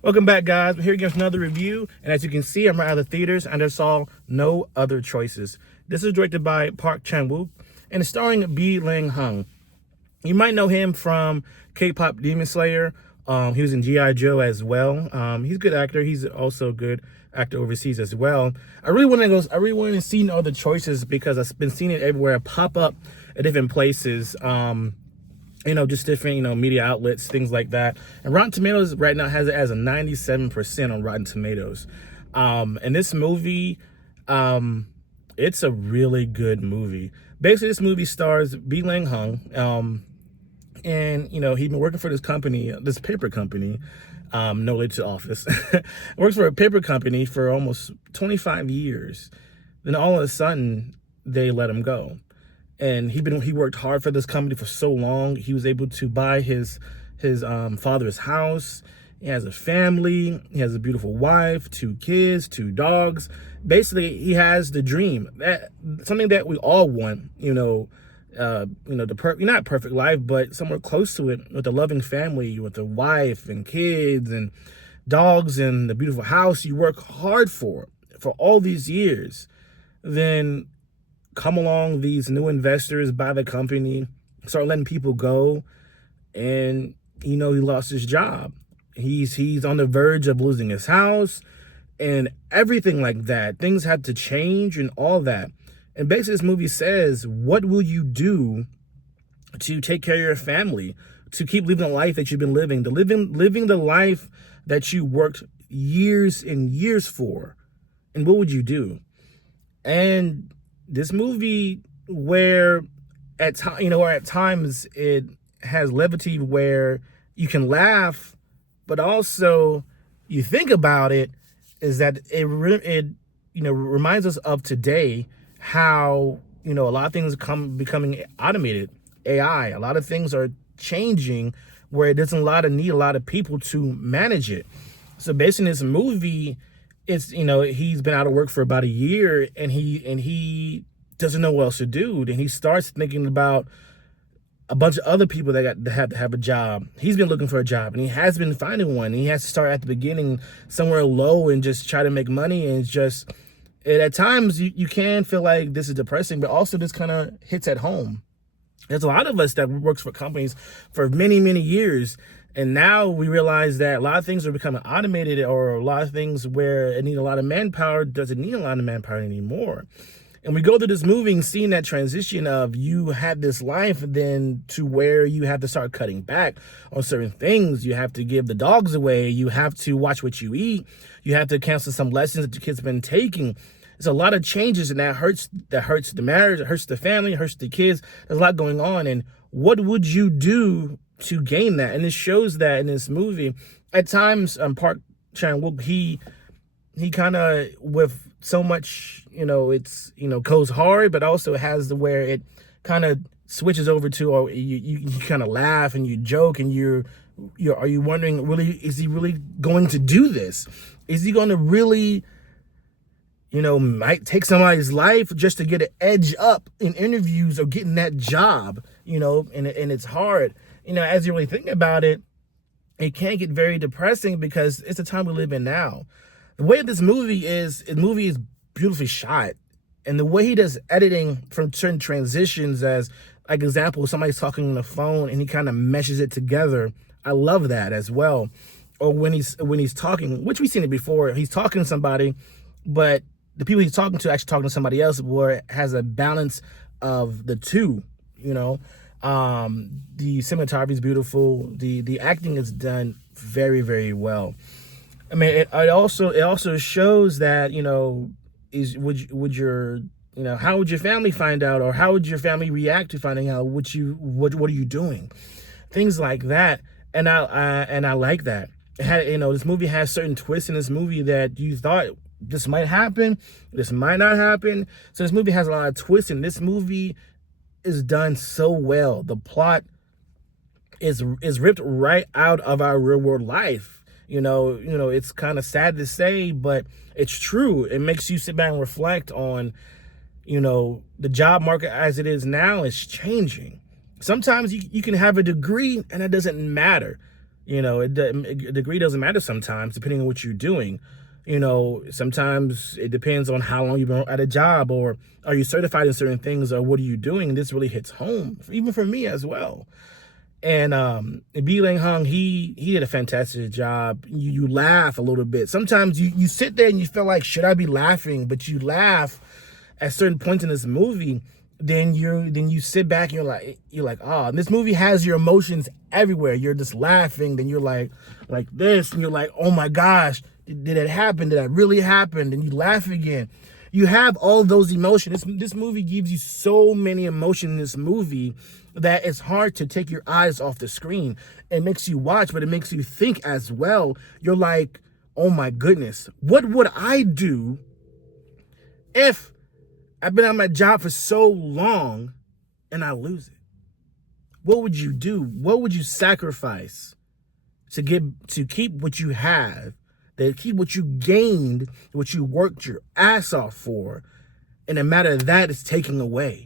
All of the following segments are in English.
Welcome back, guys. We're here again with another review, and as you can see, I'm right out of the theaters, and I saw No Other Choices. This is directed by Park Chan-wook, and it's starring B. Lang Hung. You might know him from K-pop Demon Slayer. He was in G.I. Joe as well. He's a good actor. He's also a good actor overseas as well. I really want to see No Other Choices because I've been seeing it everywhere, pop up at different places. Just different, media outlets, things like that. And Rotten Tomatoes right now has it as a 97% on Rotten Tomatoes. And this movie, it's a really good movie. Basically, this movie stars B. Lang Hung, and, he'd been working for this company, this paper company, no related to Office. Works for a paper company for almost 25 years. Then all of a sudden, they let him go. And he worked hard for this company for so long. He was able to buy his father's house. He has a family. He has a beautiful wife, 2 kids, 2 dogs. Basically, he has the dream, something that we all want. Not perfect life, but somewhere close to it, with a loving family, with a wife and kids and dogs and the beautiful house you work hard for all these years. Then come along these new investors, buy the company, start letting people go, and he lost his job. He's on the verge of losing his house and everything like that. Things had to change and all that. And basically this movie says, what will you do to take care of your family, to keep living the life that you've been living, living the life that you worked years and years for? And what would you do? And this movie, where at times it has levity where you can laugh, but also you think about it, is that it reminds us of today, how a lot of things becoming automated, AI. A lot of things are changing where it doesn't need a lot of people to manage it. So based on this movie, it's he's been out of work for about a year, and he doesn't know what else to do. Then he starts thinking about a bunch of other people that have to have a job. He's been looking for a job, and he has been finding one. And he has to start at the beginning somewhere low and just try to make money. And it's just, at times you can feel like this is depressing, but also this kind of hits at home. There's a lot of us that works for companies for many, many years. And now we realize that a lot of things are becoming automated, or a lot of things where it needs a lot of manpower doesn't need a lot of manpower anymore. And we go through this movie and seeing that transition of you had this life, then to where you have to start cutting back on certain things. You have to give the dogs away. You have to watch what you eat. You have to cancel some lessons that your kids have been taking. There's a lot of changes, and that hurts the marriage, it hurts the family, it hurts the kids. There's a lot going on. And what would you do to gain that? And it shows that in this movie. At times, Park Chan-wook, he kind of, with so much, it's, goes hard, but also has where it kind of switches over to, or you kind of laugh and you joke, and are you wondering, really, is he really going to do this? Is he going to really, might take somebody's life just to get an edge up in interviews or getting that job, and it's hard. As you really think about it, it can get very depressing because it's the time we live in now. The way this movie is beautifully shot, and the way he does editing from certain transitions, as like example, somebody's talking on the phone and he kind of meshes it together. I love that as well. Or when he's talking, which we've seen it before, he's talking to somebody, but the people he's talking to actually talking to somebody else, where it has a balance of the two. The cinematography is beautiful. The acting is done very, very well. I mean, it also shows that, would your how would your family find out, or how would your family react to finding out what are you doing, things like that. And I like that. It had, this movie has certain twists in this movie that you thought this might happen, this might not happen. So this movie has a lot of twists, and this movie is done so well. The plot is ripped right out of our real world life. It's kind of sad to say, but it's true. It makes you sit back and reflect on, the job market as it is now is changing. Sometimes you can have a degree and it doesn't matter. A degree doesn't matter sometimes, depending on what you're doing. Sometimes it depends on how long you've been at a job, or are you certified in certain things, or what are you doing? And this really hits home, even for me as well. And B. Lang Hung, he did a fantastic job. You laugh a little bit. Sometimes you sit there and you feel like, should I be laughing? But you laugh at certain points in this movie. Then you sit back and you're like, oh, and this movie has your emotions everywhere. You're just laughing. Then you're like this, and you're like, oh my gosh, did it happen? Did that really happen? And you laugh again. You have all those emotions. This movie gives you so many emotions in this movie that it's hard to take your eyes off the screen. It makes you watch, but it makes you think as well. You're like, oh my goodness, what would I do if I've been on my job for so long and I lose it? What would you do? What would you sacrifice to keep what you have, to keep what you gained, what you worked your ass off for, and a matter of that is taken away?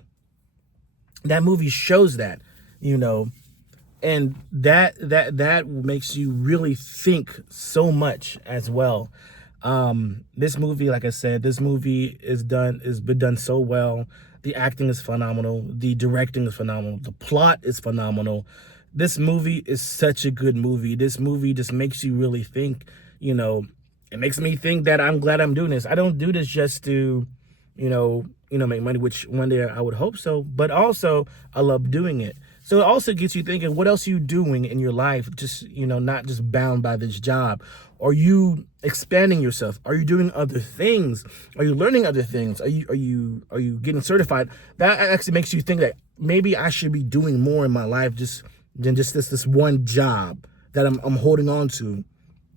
That movie shows that, and that makes you really think so much as well. This movie, like I said, this movie has been done so well. The acting is phenomenal. The directing is phenomenal. The plot is phenomenal. This movie is such a good movie. This movie just makes you really think. It makes me think that I'm glad I'm doing this. I don't do this just to, make money, which one day I would hope so, but also I love doing it. So it also gets you thinking, what else are you doing in your life? Just, not just bound by this job. Are you expanding yourself? Are you doing other things? Are you learning other things? Are you getting certified? That actually makes you think that maybe I should be doing more in my life than just this one job that I'm holding on to.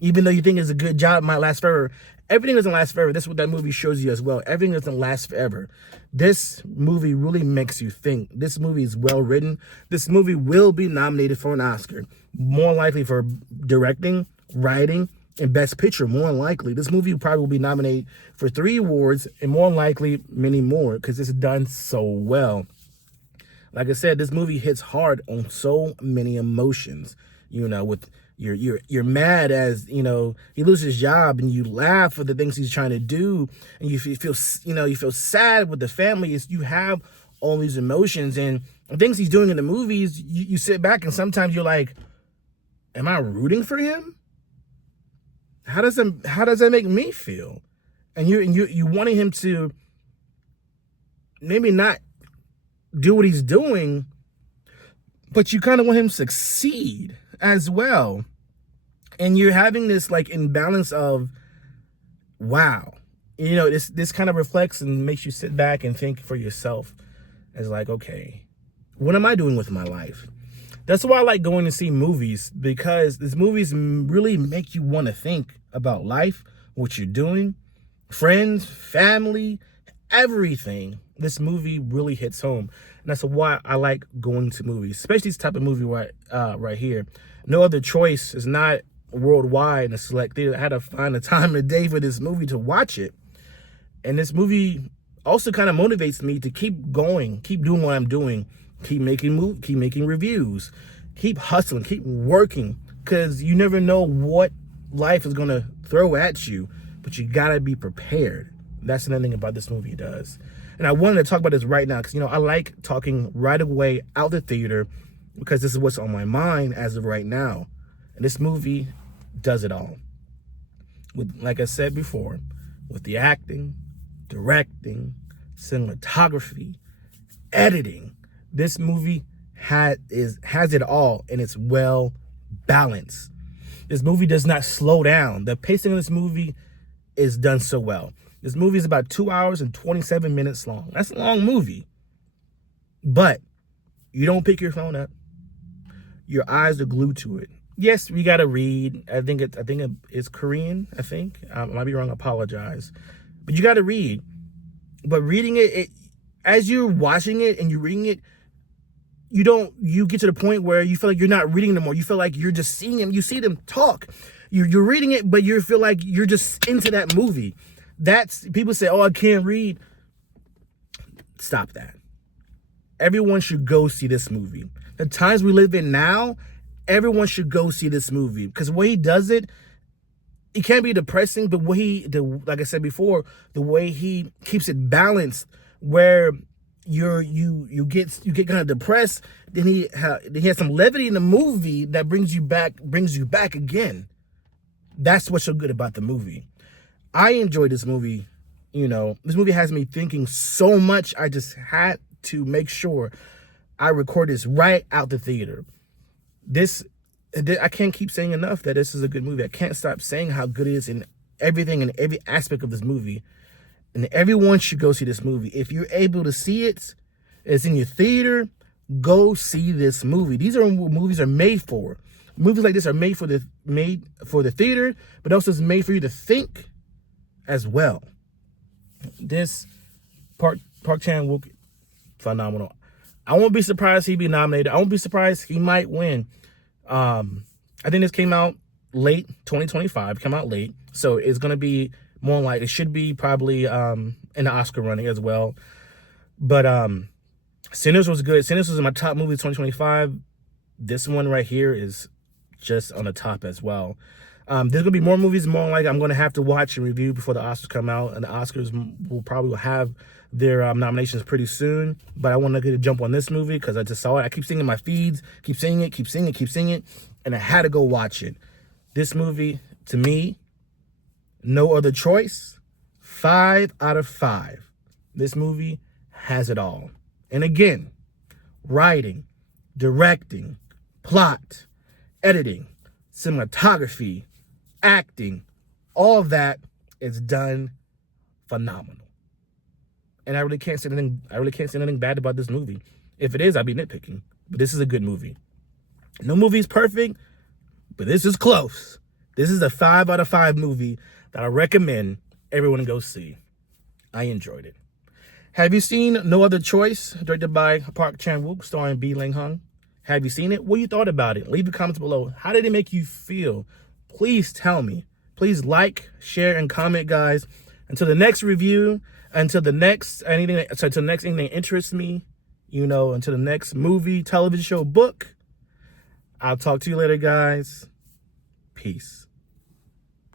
Even though you think it's a good job, it might last forever. Everything doesn't last forever. That's what that movie shows you as well. Everything doesn't last forever. This movie really makes you think. This movie is well written. This movie will be nominated for an Oscar. More likely for directing, writing, and Best Picture. More likely. This movie probably will be nominated for 3 awards, and more likely many more, because it's done so well. Like I said, this movie hits hard on so many emotions. With you're mad as he loses his job, and you laugh for the things he's trying to do, and you feel sad with the family. You have all these emotions and the things he's doing in the movies. You sit back and sometimes you're like, am I rooting for him? How does that make me feel? And you wanting him to maybe not do what he's doing, but you kind of want him to succeed as well. And you're having this imbalance of, wow, this kind of reflects and makes you sit back and think for yourself as okay, what am I doing with my life? That's why I like going to see movies, because these movies really make you want to think about life, what you're doing, friends, family, everything. This movie really hits home. And that's why I like going to movies, especially this type of movie right here. No Other Choice is not worldwide in a select theater. I had to find a time of day for this movie to watch it. And this movie also kind of motivates me to keep going, keep doing what I'm doing, keep making reviews, keep hustling, keep working, because you never know what life is going to throw at you, but you got to be prepared. That's another thing about this movie does. And I wanted to talk about this right now because, I like talking right away out the theater, because this is what's on my mind as of right now. And this movie does it all. With, like I said before, with the acting, directing, cinematography, editing, this movie has it all, and it's well balanced. This movie does not slow down. The pacing of this movie is done so well. This movie is about 2 hours and 27 minutes long. That's a long movie. But you don't pick your phone up. Your eyes are glued to it. Yes, we gotta read. I think it's Korean. I might be wrong. I apologize. But you gotta read. But reading it, as you're watching it and you're reading it, you get to the point where you feel like you're not reading anymore. You feel like you're just seeing them. You see them talk. You're reading it, but you feel like you're just into that movie. That's, people say, oh, I can't read. Stop that. Everyone should go see this movie. The times we live in now, Everyone should go see this movie because the way he does it, it can't be depressing, but like I said before, the way he keeps it balanced, where you get kind of depressed, then he has some levity in the movie that brings you back again. That's what's so good about the movie. I enjoyed this movie. This movie has me thinking so much. I just had to make sure I record this right out the theater. I can't keep saying enough that this is a good movie. I can't stop saying how good it is in everything and every aspect of this movie. And everyone should go see this movie. If you're able to see it, it's in your theater, go see this movie. These are what movies are made for. Movies like this are made for the theater, but also it's made for you to think as well. This Park Chan-wook, phenomenal. I won't be surprised he'd be nominated. I won't be surprised he might win. I think this came out late 2025. Came out late, so it's gonna be more like it should be probably in the Oscar running as well. But Sinners was good. Sinners was in my top movie 2025. This one right here is just on the top as well. There's gonna be more movies, more like I'm gonna have to watch and review before the Oscars come out, and the Oscars will probably have their nominations pretty soon. But I want to get a jump on this movie because I just saw it. I keep seeing it in my feeds, keep seeing it, and I had to go watch it. This movie, to me, no other choice. 5 out of 5. This movie has it all. And again, writing, directing, plot, editing, cinematography, acting, all of that is done phenomenal. And I really can't say anything bad about this movie. If it is, I'd be nitpicking. But this is a good movie. No movie is perfect, but this is close. This is a 5 out of 5 movie that I recommend everyone go see. I enjoyed it. Have you seen No Other Choice, directed by Park Chan-wook, starring B. Lang-hung? Have you seen it? What you thought about it? Leave the comments below. How did it make you feel? Please tell me. Please like, share, and comment, guys. Until the next review, until the next anything that interests me, until the next movie, television show, book, I'll talk to you later, guys. Peace.